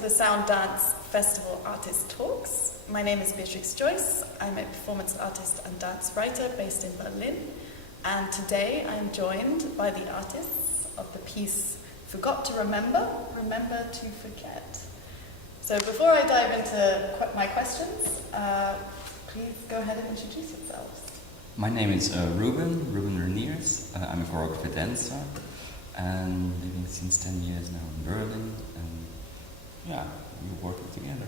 to the Soundance Festival Artist Talks. My name is Beatrix Joyce. I'm a performance artist and dance writer based in Berlin. And today I'm joined by the artists of the piece Forgot to Remember, Remember to Forget. So before I dive into my questions, please go ahead and introduce yourselves. My name is Ruben Reniers. I'm a choreography dancer and living since 10 years now in Berlin, and yeah, we're working together.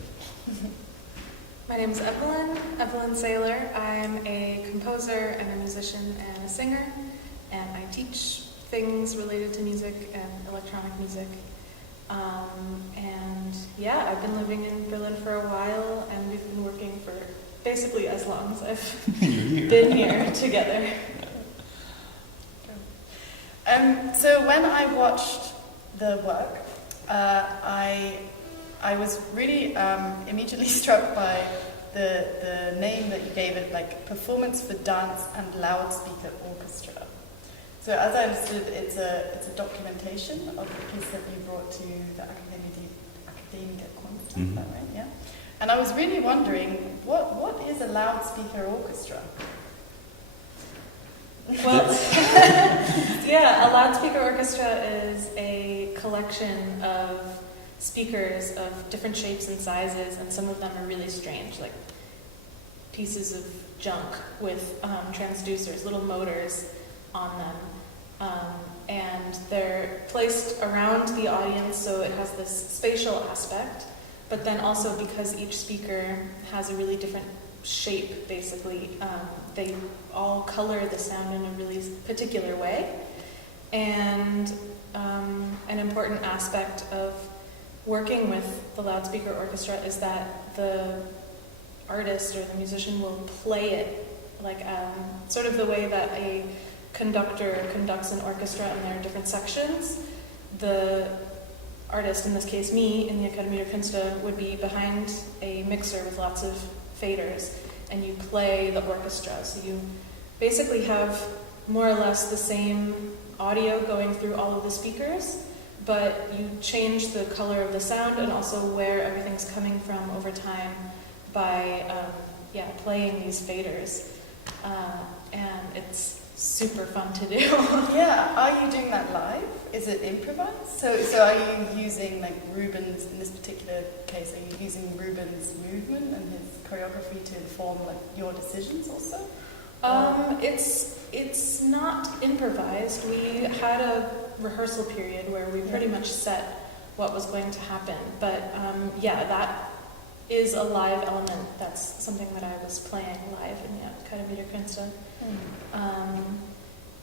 My name is Evelyn Saylor. I'm a composer and a musician and a singer, and I teach things related to music and electronic music. And yeah, I've been living in Berlin for a while, and we've been working for basically as long as I've been here together. So when I watched the work, I was really immediately struck by the name that you gave it, like Performance for Dance and Loudspeaker Orchestra. So as I understood, it's a documentation of the piece that you brought to the Academic Kunst, is that right? Yeah. And I was really wondering, what is a loudspeaker orchestra? Well, yeah, a loudspeaker orchestra is a collection of speakers of different shapes and sizes, and some of them are really strange, like pieces of junk with transducers, little motors on them. And they're placed around the audience, so it has this spatial aspect, but then also because each speaker has a really different shape, basically, they all color the sound in a really particular way. And an important aspect of working with the loudspeaker orchestra is that the artist or the musician will play it like sort of the way that a conductor conducts an orchestra, and there are different sections. The artist, in this case me, in the Academie der Künste, would be behind a mixer with lots of faders, and you play the orchestra. So you basically have more or less the same audio going through all of the speakers, but you change the color of the sound and also where everything's coming from over time by playing these faders. And it's super fun to do. Yeah, are you doing that live? Is it improvised? So are you using like Ruben's, in this particular case, are you using Ruben's movement and his choreography to inform like your decisions also? It's not improvised. We had a rehearsal period where we pretty much set what was going to happen. But that is a live element. That's something that I was playing live in the Academie der Künste.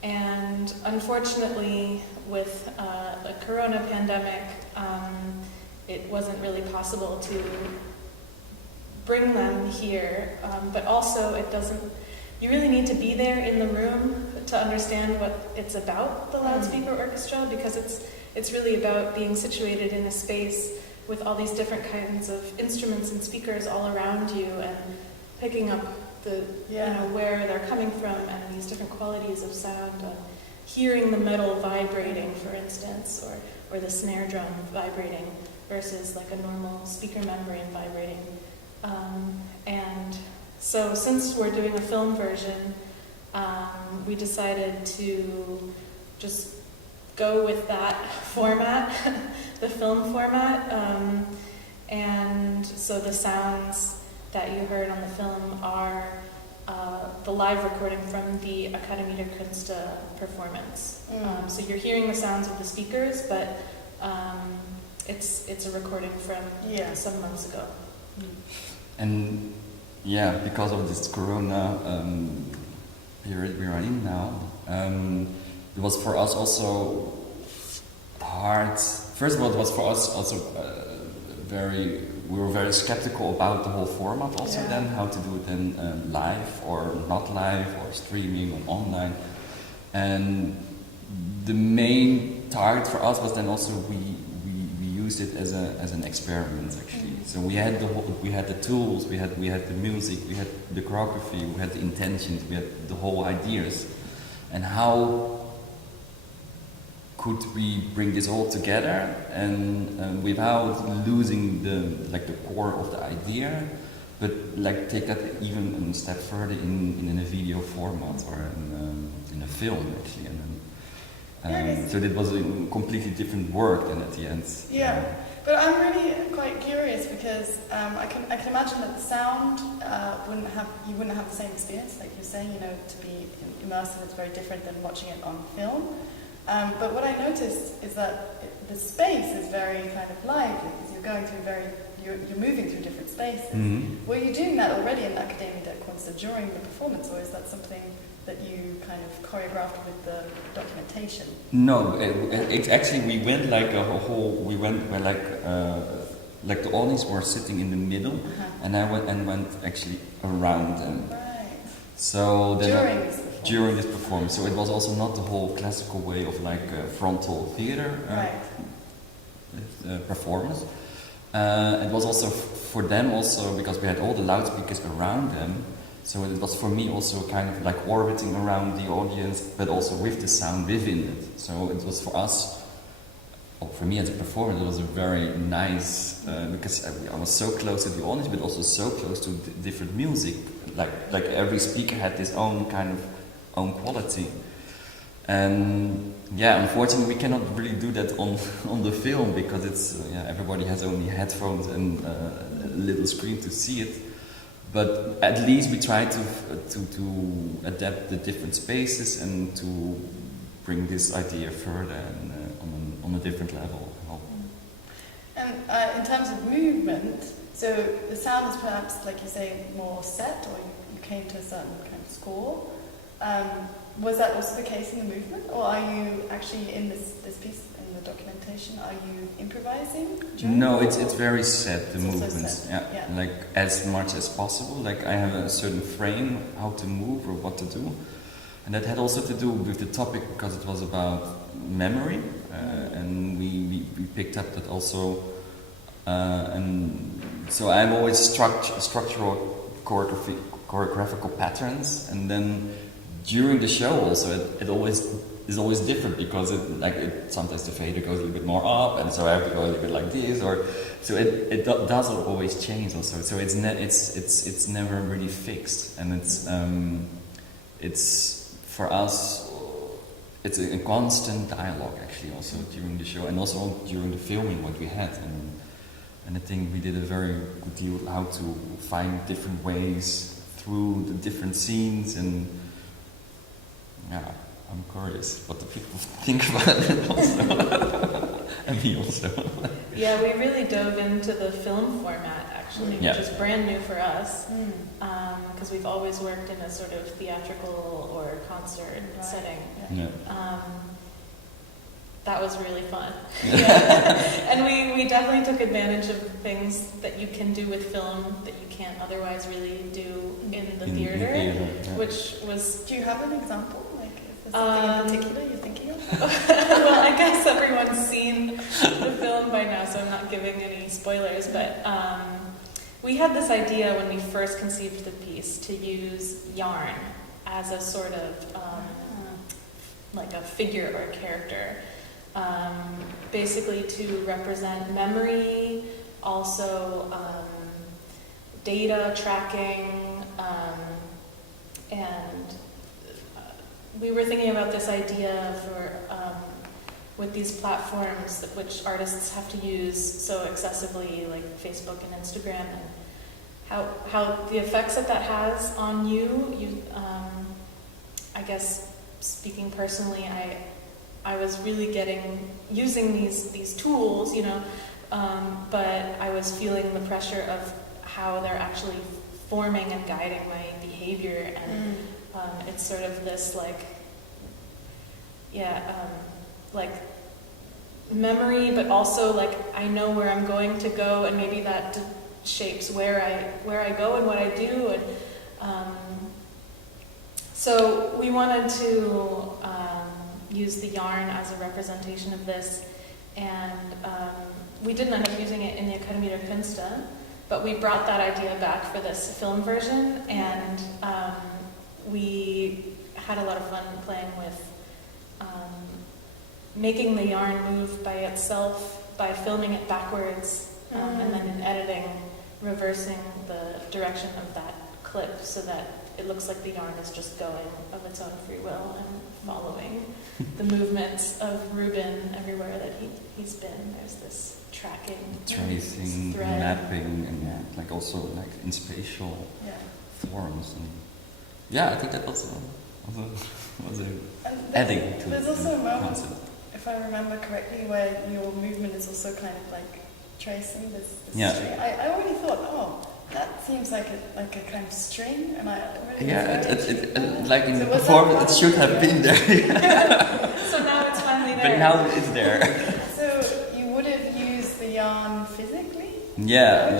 And unfortunately, with the corona pandemic, it wasn't really possible to bring them here. But also, you really need to be there in the room to understand what it's about, the loudspeaker orchestra, because it's really about being situated in a space with all these different kinds of instruments and speakers all around you, and picking up where they're coming from and these different qualities of sound. Hearing the metal vibrating, for instance, or the snare drum vibrating versus like a normal speaker membrane vibrating. And so since we're doing a film version, we decided to just go with that format, the film format. And so the sounds that you heard on the film are the live recording from the Academie der Künste performance. So you're hearing the sounds of the speakers, but it's a recording from some months ago. And yeah, because of this corona period we are in now, it was for us also hard. First of all, it was for us also we were very skeptical about the whole format also then, how to do it then live or not live or streaming or online. And the main target for us was then also we used it as an experiment actually. So we had the tools, we had the music, we had the choreography, we had the intentions, we had the whole ideas. And how could we bring this all together and without losing the core of the idea, but like take that even a step further in a video format or in a film actually. So that was a completely different work then at the end. Yeah. But I'm really quite curious because I can imagine that the sound you wouldn't have the same experience, like you're saying. You know, to be immersive is very different than watching it on film. But what I noticed is that the space is very kind of lively because you're going through you're moving through different spaces. Mm-hmm. Were you doing that already in Academie der Künste during the performance, or is that something that you kind of choreographed with the documentation? No, it actually we went like a whole. We went where like the audience were sitting in the middle, and I went actually around them. Right. So then during this performance, so it was also not the whole classical way of like frontal theater performance. It was also for them also because we had all the loudspeakers around them. So it was for me also kind of like orbiting around the audience, but also with the sound within it. So it was for us, or for me as a performer, it was a very nice, because I was so close to the audience, but also so close to different music. Like every speaker had his own kind of own quality. And yeah, unfortunately we cannot really do that on the film because it's, everybody has only headphones and a little screen to see it. But at least we try to adapt the different spaces and to bring this idea further and on a different level. And in terms of movement, so the sound is perhaps, like you say, more set, or you came to a certain kind of score. Was that also the case in the movement, or are you actually in this piece in the documentation? Are you improvising? No, it's very set. The movements, set. Yeah, like as much as possible. Like I have a certain frame how to move or what to do, and that had also to do with the topic because it was about memory, and we picked up that also, and so I'm always structural choreographical patterns, and then during the show also it always is always different because sometimes the fader goes a little bit more up, and so I have to go a little bit like this, or so it does always change also. So it's never really fixed, and it's for us it's a constant dialogue actually also during the show and also during the filming what we had, and I think we did a very good deal how to find different ways through the different scenes, and yeah, I'm curious what the people think about it also. And me also. Yeah, we really dove into the film format actually, which is brand new for us, because we've always worked in a sort of theatrical or concert setting. Yeah. That was really fun. And we definitely took advantage of things that you can do with film that you can't otherwise really do in the theater, which was... Do you have an example? Like, is there something in particular you're thinking of? Well, I guess everyone's seen the film by now, so I'm not giving any spoilers, but we had this idea when we first conceived the piece to use yarn as a sort of like a figure or a character. Basically to represent memory, also data tracking, and we were thinking about this idea for with these platforms which artists have to use so excessively, like Facebook and Instagram, and how the effects that has on you. I guess speaking personally, I was really using these tools, but I was feeling the pressure of how they're actually forming and guiding my behavior, and it's sort of this like memory, but also like I know where I'm going to go, and maybe that shapes where I go and what I do, and so we wanted to use the yarn as a representation of this, and we didn't end up using it in the Academie der Künste, but we brought that idea back for this film version, and we had a lot of fun playing with making the yarn move by itself by filming it backwards, and then in editing, reversing the direction of that clip so that it looks like the yarn is just going of its own free will and following the movements of Ruben everywhere that he's been. There's this tracking, tracing, thread. mapping, and Yeah. like also like in spatial Yeah. forms. And yeah, I think that was a And adding to there's the also a moment, concept. if I remember correctly, where your movement is also kind of like tracing this Yeah. string. I already thought, oh, that seems like a kind of string, and I already Yeah, it like in So the was that performance, it part should of have it? been there. So now it's finally there. But now it's there. So you would have used the yarn physically? Yeah,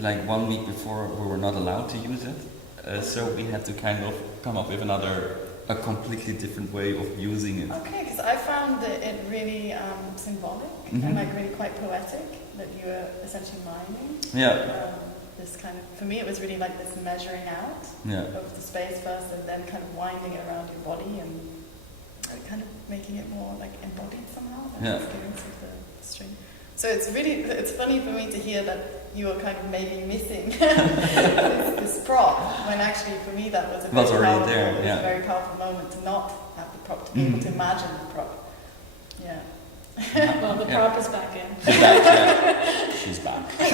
like 1 week before we were not allowed to use it, so we had to kind of come up with a completely different way of using it. Okay, because I found that it really symbolic and like really quite poetic, that you were essentially miming. Yeah, This kind of, for me, it was really like this measuring out yeah, of the space first, and then kind of winding it around your body and kind of making it more like embodied somehow. The Yeah. experience of the string. So it's funny for me to hear that you were kind of maybe missing this prop, when actually for me that was a Was very already powerful, there, it was yeah. a very powerful moment to not have the prop, to be able to imagine the prop. Yeah. Well, the Yeah. prop is back in. she's back. Yeah. She's back. Yeah.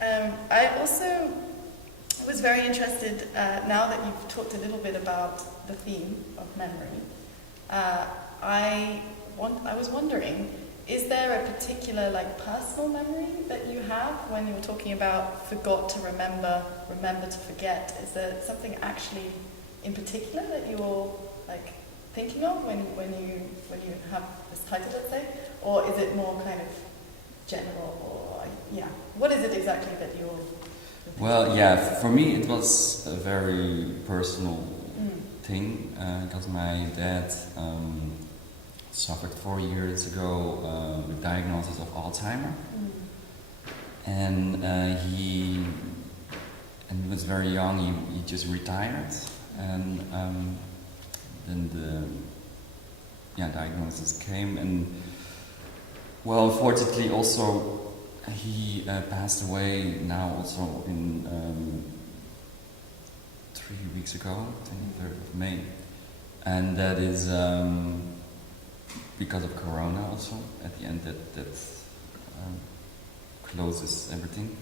Yeah. I also was very interested, now that you've talked a little bit about the theme of memory, I was wondering, is there a particular like personal memory that you have when you were talking about forgot to remember, remember to forget? Is there something actually in particular that you're like thinking of when you have this title, let's say? Or is it more kind of general, or yeah, what is it exactly that you're thinking Well, of? yeah, for me it was a very personal thing, because my dad suffered 4 years ago with diagnosis of Alzheimer, and he was very young. He just retired, and then the diagnosis came, and well, fortunately also he passed away now also in 3 weeks ago, 23rd of May, and that is because of Corona also. At the end, that closes everything.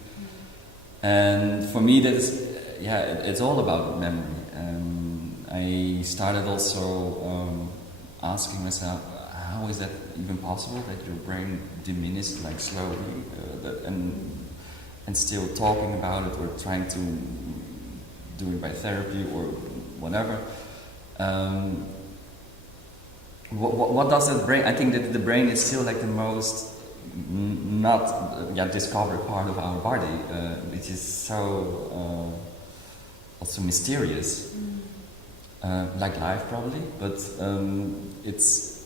And for me, that is it's all about memory. I started also asking myself, how is that even possible that your brain diminished like slowly, and still talking about it or trying to do it by therapy or whatever. What does the brain? I think that the brain is still like the most not discovered part of our body, which is so also mysterious, like life probably. But it's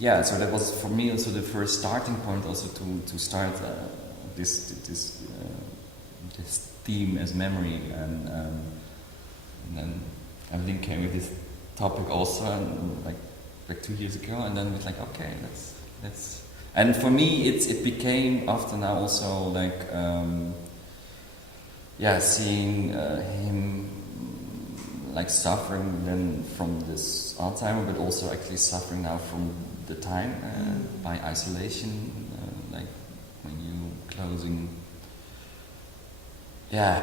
So that was for me also the first starting point, also to start this theme as memory, and then Evelyn came with this topic also, and like 2 years ago, and then it's like, okay, let's. And for me, it became after now also like seeing him like suffering then from this Alzheimer, but also actually suffering now from the time by isolation, like when you closing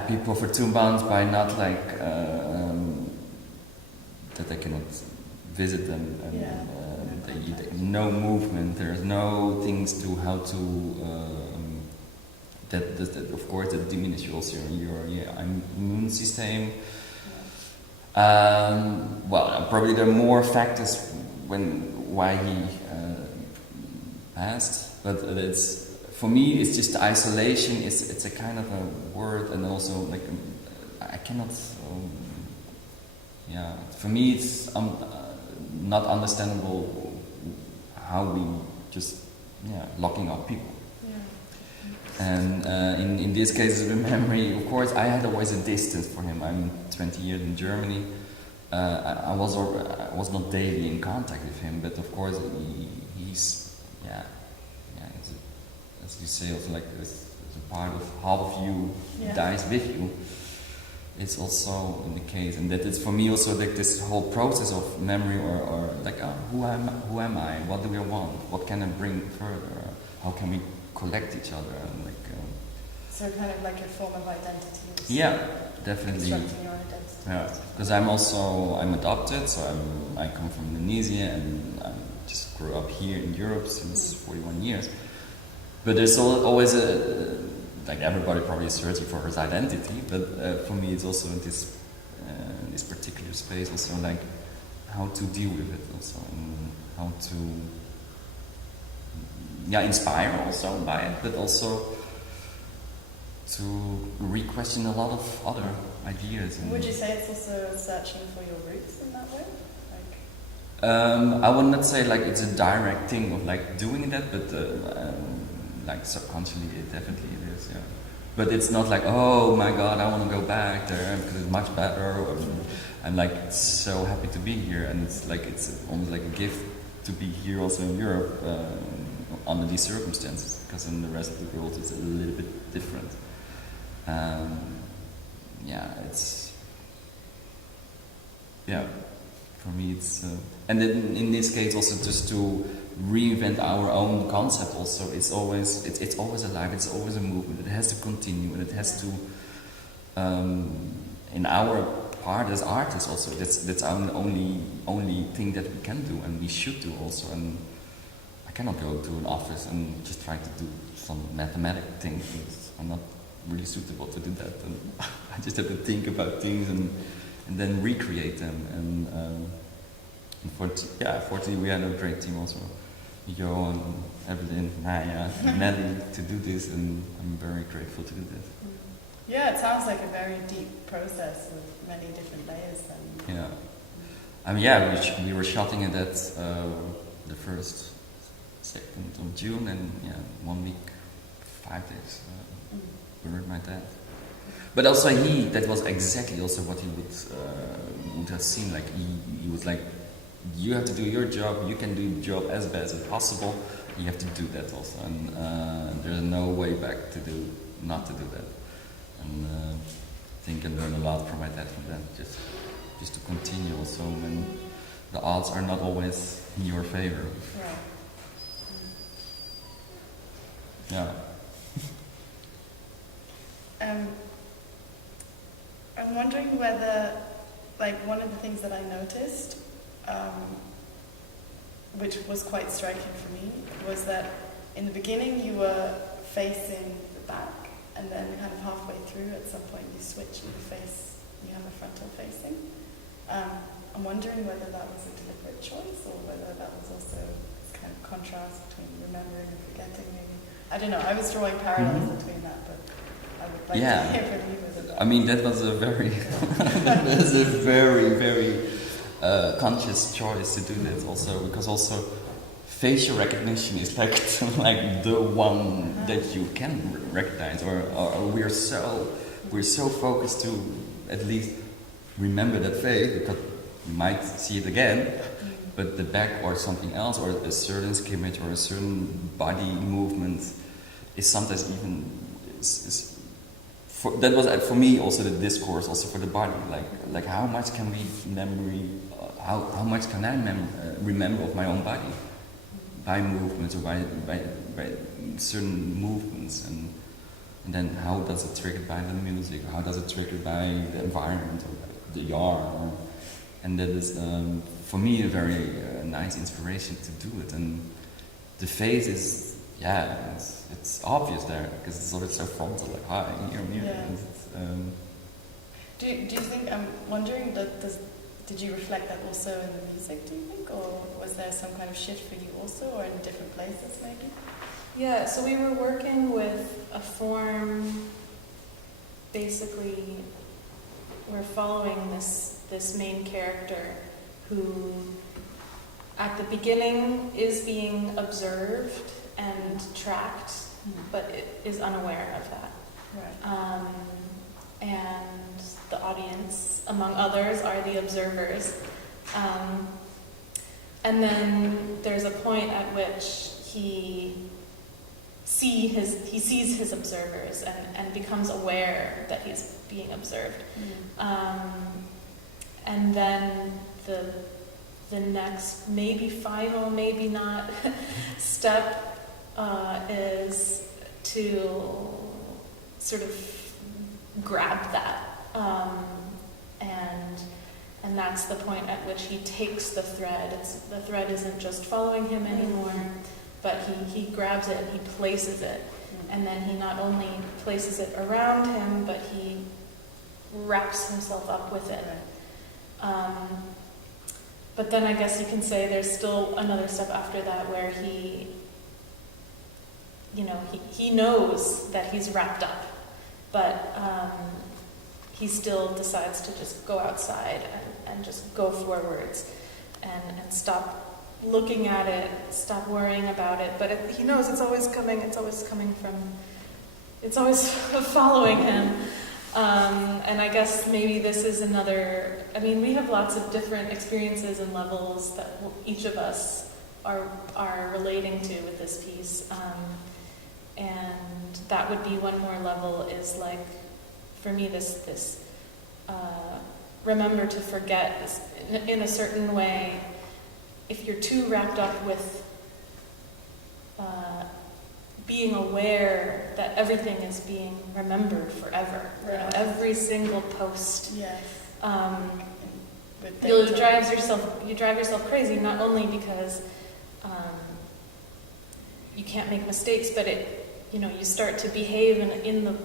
people for 2 months by not like that they cannot visit them, and no movement, there's no things to how to that of course that diminish also your immune system. Well, probably there are more factors why he passed, but it's for me it's just isolation. It's a kind of a word, and also like I cannot. For me it's not understandable how we just locking up people. And in this case, the memory, of course, I had always a distance for him. I'm 20 years in Germany. I was not daily in contact with him, but of course he's as you say, also like this a part of half of you dies with you. It's also in the case, and that is for me also like this whole process of memory, or like who am I? What do I want? What can I bring further? How can we collect each other? And like so kind of like a form of identity. Yeah, definitely. Constructing your identity. Yeah, because I'm adopted, so I come from Indonesia, and I just grew up here in Europe since 41 years. But there's always like everybody probably is searching for his identity, but for me it's also this particular space also like how to deal with it also, and how to inspire also by it, but also to re-question a lot of other ideas. And would you say it's also searching for your roots in that way? I would not say like it's a direct thing of like doing that, but like subconsciously it definitely is, yeah. But it's not like, oh my god, I want to go back there because it's much better. I'm like so happy to be here, and it's almost like a gift to be here also in Europe under these circumstances, because in the rest of the world it's a little bit different. For me it's and then in this case also just to reinvent our own concept also. It's always alive, it's always a movement, it has to continue, and it has to in our part as artists also, that's our only thing that we can do and we should do also. And I cannot go to an office and just try to do some mathematic things. I'm not really suitable to do that, and I just have to think about things and then recreate them. And fortunately we had a great team also, Jo and Evelyn, Maya, Nelly, to do this, and I'm very grateful to do this. Yeah, it sounds like a very deep process with many different layers then. Yeah. I mean, we were shooting it at the 1st, 2nd of June, and 1 week, 5 days, buried my dad. But also that was exactly also what he would have seen. Like he was like, you have to do your job, you can do your job as best as possible, you have to do that also. And there's no way back not to do that. And I think I learned a lot from my dad from that, just to continue also when the odds are not always in your favor. Right. Yeah. I'm wondering whether, like, one of the things that I noticed, which was quite striking for me, was that in the beginning you were facing the back, and then kind of halfway through at some point you switch and you have a frontal facing. I'm wondering whether that was a deliberate choice, or whether that was also this kind of contrast between remembering and forgetting maybe. I don't know, I was drawing parallels between that, but I would like to hear from you whether that. I mean, that was a very, very conscious choice to do that also, because also facial recognition is like the one that you can recognize, or we're so focused to at least remember that face, because you might see it again, but the back or something else, or a certain image or a certain body movement is sometimes even that was for me also the discourse also for the body, like how much can we how much can I remember of my own body by movements or by certain movements, and then how does it trigger by the music, how does it trigger by the environment or the yard, and that is for me a very nice inspiration to do it. And the face is it's obvious there because it's always so frontal, like hi, here. Do you think, I'm wondering that did you reflect that also in the music, do you think, or was there some kind of shift for you also, or in different places maybe? Yeah, so we were working with a form, basically we're following this main character who at the beginning is being observed and tracked, but it is unaware of that. Right. And the audience among others, are the observers. And then there's a point at which he sees his observers and becomes aware that he's being observed. And then the next, maybe final, maybe not, step is to sort of grab that. And that's the point at which he takes the thread. The thread isn't just following him anymore, but he grabs it, he places it, and then he not only places it around him, but he wraps himself up with it. But then I guess you can say there's still another step after that where he knows that he's wrapped up, but he still decides to just go outside and just go forwards and stop looking at it, stop worrying about it. But he knows it's always coming from, it's always following him. And I guess maybe this is another, we have lots of different experiences and levels that each of us are relating to with this piece. And that would be one more level, is like, for me, this remember to forget is, in a certain way. If you're too wrapped up with being aware that everything is being remembered forever, every single post, you drive yourself crazy. Not only because you can't make mistakes, but you start to behave in the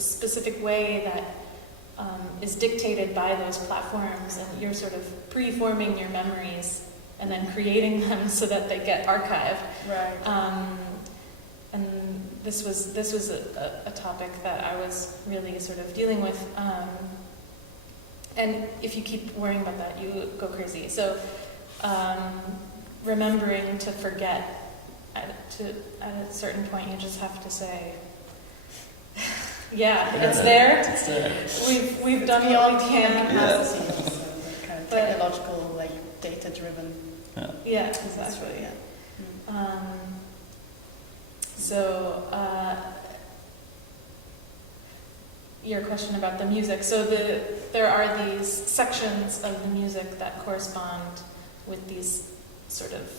specific way that is dictated by those platforms, and you're sort of preforming your memories and then creating them so that they get archived. And this was a topic that I was really sort of dealing with. And if you keep worrying about that, you go crazy. So remembering to forget, at a certain point, you just have to say, it's there. It's there. We've done what we can. Capacity also, kind of technological, like data-driven. Yeah, exactly. So your question about the music. So there are these sections of the music that correspond with these sort of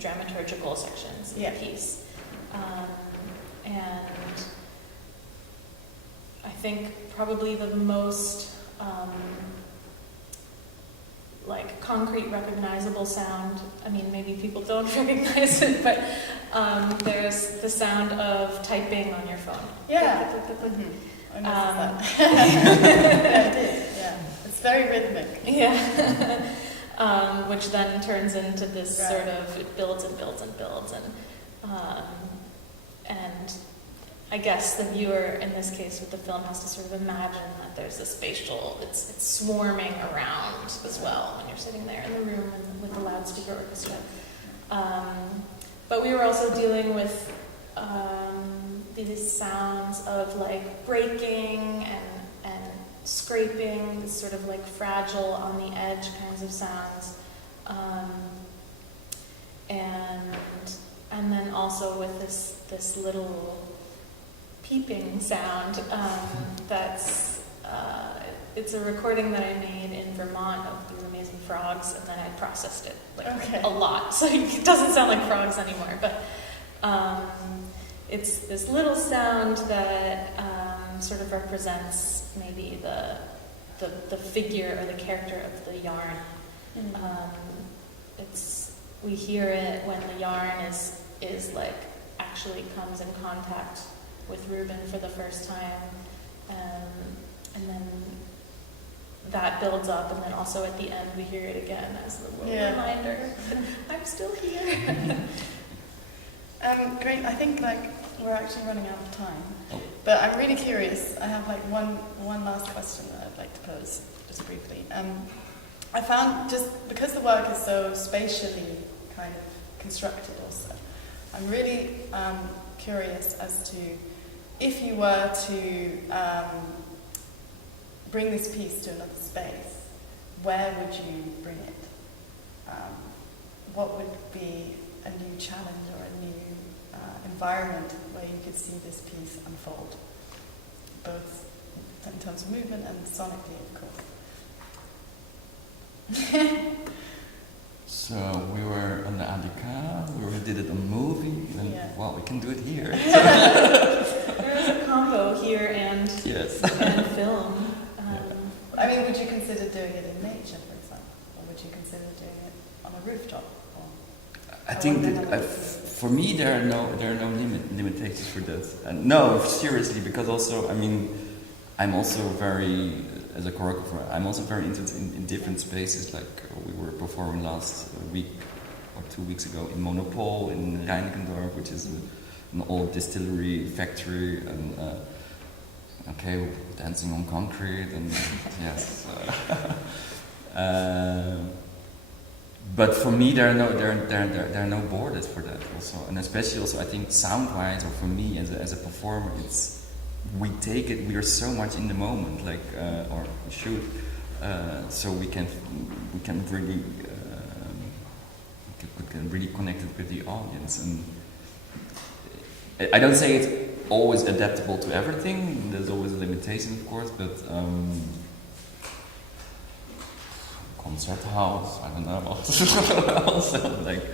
dramaturgical sections of the piece. And I think probably the most concrete, recognizable sound, maybe people don't recognize it, but there's the sound of typing on your phone. I noticed that. I did, It's very rhythmic. Which then turns into this sort of, it builds and builds and builds, and I guess the viewer, in this case with the film, has to sort of imagine that there's a spatial, it's swarming around as well when you're sitting there in the room and with the loudspeaker orchestra. But we were also dealing with these sounds of like breaking and scraping, this sort of like fragile, on the edge kinds of sounds. And then also with this little peeping sound that's it's a recording that I made in Vermont of these amazing frogs, and then I processed it a lot, so it doesn't sound like frogs anymore. But it's this little sound that sort of represents maybe the figure or the character of the yarn. We hear it when the yarn is like actually comes in contact with Ruben for the first time, and then that builds up, and then also at the end we hear it again as a little reminder, I'm still here. Great. I think we're actually running out of time, but I'm really curious. I have one last question that I'd like to pose, just briefly. I found, just because the work is so spatially kind of constructed also, I'm really curious as to, if you were to bring this piece to another space, where would you bring it? What would be a new challenge or a new environment where you could see this piece unfold, both in terms of movement and sonically, of course? So we were on the ADK, we did it on movie, and well, we can do it here. There is a combo here and Yes. and film. I mean, would you consider doing it in nature, for example? Or would you consider doing it on a rooftop? I think that for me there are no limitations for that. And no, seriously, because also I mean I'm also very as a choreographer I'm also very interested in different spaces. Like we were performing last week or 2 weeks ago in Monopol in Reinickendorf, which is an old distillery factory, and okay, dancing on concrete and yes. But for me, there are no borders for that also, and especially also I think sound-wise, or for me as a performer, we take it. We are so much in the moment, like or we should, so we can really connect it with the audience. And I don't say it's always adaptable to everything. There's always a limitation, of course, but. Concert house, I don't know. Also, like,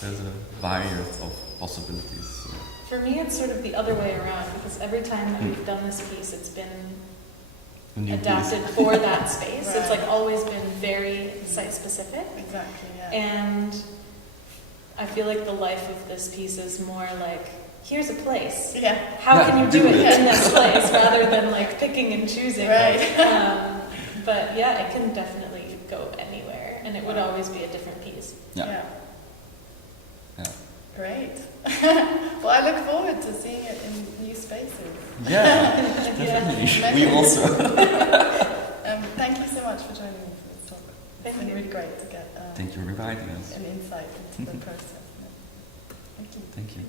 there's a variety of possibilities. For me, it's sort of the other way around, because every time that we've done this piece, it's been adapted for that space. Right. It's like always been very site-specific. Exactly, yeah. And I feel like the life of this piece is more like, here's a place. Yeah. How can you do it in this place, rather than like picking and choosing? Right. But yeah, it can definitely go anywhere, and it would always be a different piece. Yeah. Great. Well, I look forward to seeing it in new spaces. Yeah, definitely. We also. Thank you so much for joining me for this talk. It's been really great to get Thank you for inviting us. an insight into the process. Thank you. Thank you.